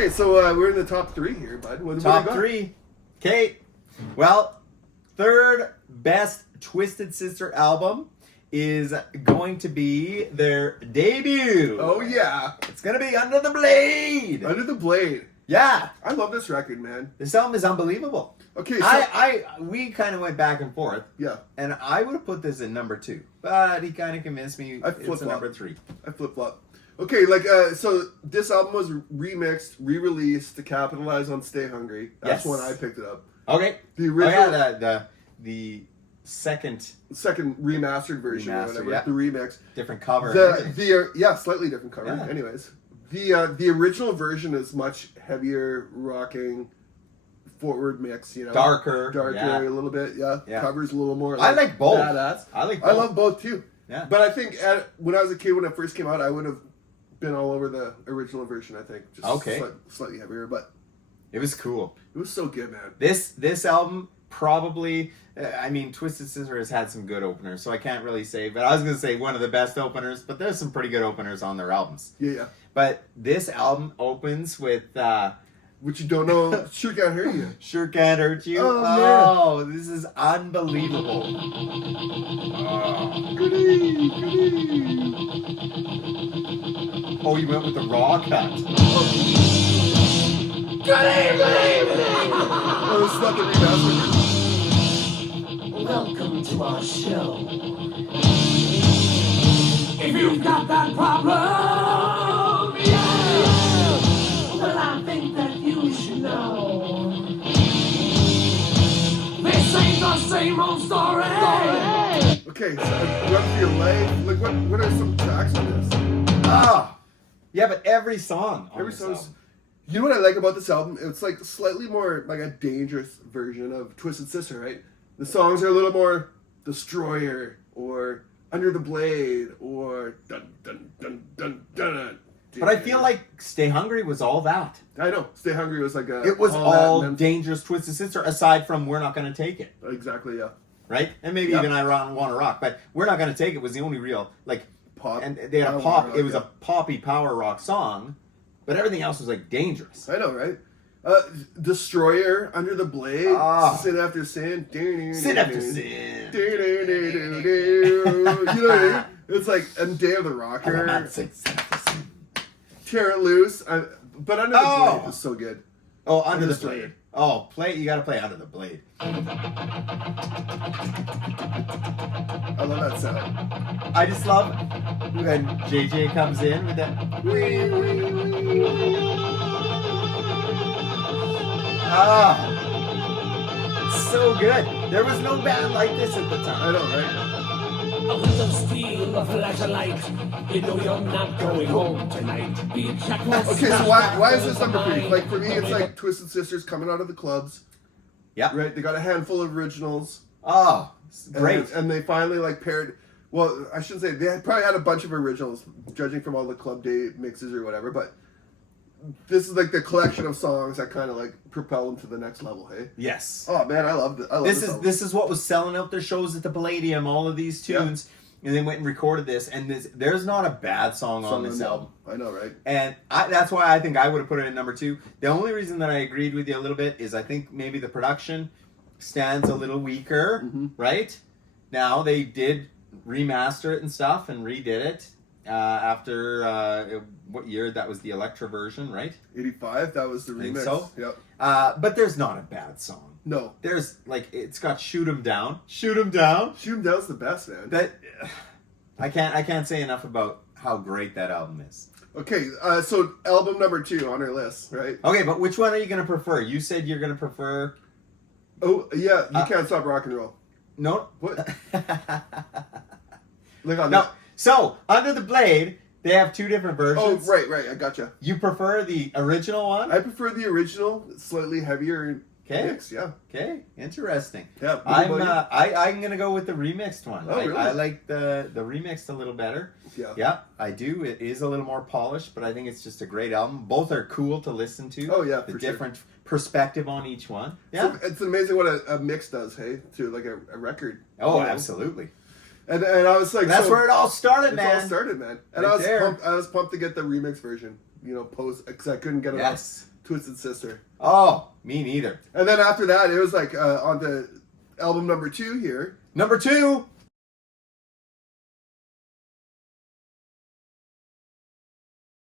Okay, so we're in the top three here, bud. What Top do you got? three. Okay. Well, third best Twisted Sister album is going to be their debut. Oh yeah, It's going to be Under the Blade. Under the Blade. Yeah. I love this record, man. This album is unbelievable. Okay, so We kind of went back and forth. yeah, And I would have put this in number 2. But he kind of convinced me I it's a flip-flop. number 3. I flip flop. Okay, so this album was remixed, re-released to capitalize on "Stay Hungry." That's Yes. when I picked it up. Okay. The original, The second second remastered version, or Remaster, whatever, yeah. the remix. different cover. Yeah, slightly different cover. Yeah. Anyways, the original version is much heavier, rocking, forward mix. You know, Darker. a Yeah. little bit. Yeah, Yeah. covers a little more. I like both. Badass. I like both. I love both too. Yeah. But I think when I was a kid, when it first came out, I would have been all over the original version. I think just Okay. slightly heavier, but It was cool. it was so good, man. This album probably, I mean, Twisted Sister has had some good openers, so I can't really say, but I was going to say one of the best openers, but there's some pretty good openers on their albums. Yeah. But this album opens with Which you don't know, sure can't hurt you. Sure Can't Hurt You. Oh, This is unbelievable. Oh, you went with the raw cut. Oh, it's not the remastered. Welcome to our show. If you've got that problem, yeah, well, I think that you should know. This ain't the same old story. Okay, so Run For Your Life. Like, what are some tracks on this? Yeah, but every song. Every song's. You know what I like about this album? It's like slightly more like a dangerous version of Twisted Sister, right? The songs are a little more Destroyer or Under the Blade or dun dun dun dun dun. But I feel like Stay Hungry was all that. I know. Stay Hungry was like a. It was that all and then- dangerous Twisted Sister, aside from We're Not Gonna Take It, Exactly. Yeah. right? And maybe Yep. even I Wanna Rock, but We're Not Gonna Take It was the only real, like, Pop. and they had a Power pop, rock, it was yeah. a poppy power rock song, but everything else was like dangerous. I know, right? Destroyer, Under the Blade, Sin After Sin, Sin After Sin. You know what I mean? It's like, and Day of the Rocker, Tear It Loose, but Under the Blade is so good. Oh, Under the Destroyer. Blade. Oh, you gotta play Under the Blade. I love that sound. I just love when JJ comes in with that. So good. There was no band like this at the I time. know, right? A wheel of steel, a flash of light. You know you're not going home tonight. Be it jackals. Okay, so why is this number 3? Like, for me, it's like Twisted Sisters coming out of the clubs, Yep. right? They got a handful of originals. Oh, it's great. And they finally like paired. Well, I shouldn't say they probably had a bunch of originals, judging from all the club day mixes or whatever. But this is like the collection of songs that kind of like propel them to the next level. Hey. Yes. Oh man, I love it. I love This is what was selling out their shows at the Palladium. All of these tunes, and they went and recorded this. And there's not a bad song on this album. I know, right? And that's why I think I would have put it in number 2. The only reason that I agreed with you a little bit is I think maybe the production stands a little weaker, right? Now, they did remaster it and stuff and redid it after, what year? That was the Elektra version, right? 85. That was the Think remix. so? Yep. But there's not a bad song. No. There's, like, it's got Shoot 'Em Down. Shoot 'Em Down. Shoot 'Em Down's the best, man. That, I can't say enough about how great that album is. Okay, so album number 2 on our list, right? Okay, but which one are you going to prefer? You said you're going to prefer... Oh yeah, you can't stop rock and roll. No. What? Look on No. that. So, Under the Blade, they have 2 different Oh versions. right, I gotcha. You prefer the original one? I prefer the original, slightly heavier Okay. mix. Yeah. Okay, interesting. Yeah. I'm what about you? I'm gonna go with the remixed one. Oh, really? I like the remixed a little better. Yeah. Yeah, I do. It is a little more polished, but I think it's just a great album. Both are cool to listen to. Oh, yeah, the for sure. different perspective on each one. Yeah. It's amazing what a mix does, hey, to like a record. Oh, You know? absolutely. And I was like, That's so, where it all started, it man. all started, man. And Right there. I was pumped to get the remix version. You know, because I couldn't get it Yes. Twisted Sister. Oh, me neither. And then after that, it was like on the album number 2 here. Number 2,